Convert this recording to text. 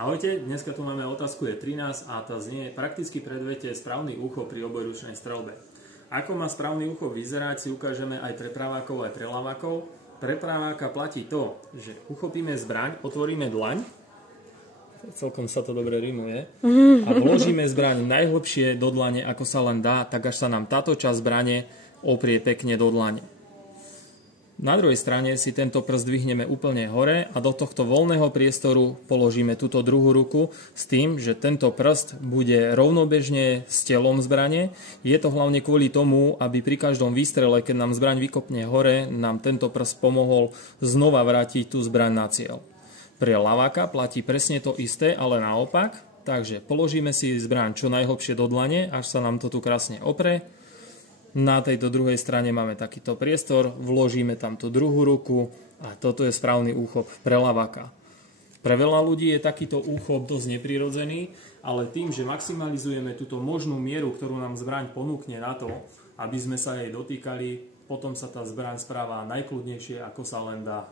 Ahojte, dneska tu máme otázku je 13 a tá znie prakticky predvete správny úchop pri obojručnej streľbe. Ako má správny úchop vyzerať, si ukážeme aj pre pravákov, aj pre ľavákov. Pre praváka platí to, že uchopíme zbraň, otvoríme dlaň, celkom sa to dobre rimuje, a vložíme zbraň najhlbšie do dlane, ako sa len dá, tak až sa nám táto časť zbrane oprie pekne do dlane. Na druhej strane si tento prst dvihneme úplne hore a do tohto voľného priestoru položíme túto druhú ruku s tým, že tento prst bude rovnobežne s telom zbrane. Je to hlavne kvôli tomu, aby pri každom výstrele, keď nám zbraň vykopne hore, nám tento prst pomohol znova vrátiť tú zbraň na cieľ. Pre ľaváka platí presne to isté, ale naopak. Takže položíme si zbraň čo najhlbšie do dlane, až sa nám to tu krásne opre. Na tejto druhej strane máme takýto priestor, vložíme tam tú druhú ruku a toto je správny úchop pre ľaváka. Pre veľa ľudí je takýto úchop dosť neprirodzený, ale tým, že maximalizujeme túto možnú mieru, ktorú nám zbraň ponúkne na to, aby sme sa jej dotýkali, potom sa tá zbraň správa najkľudnejšie, ako sa len dá.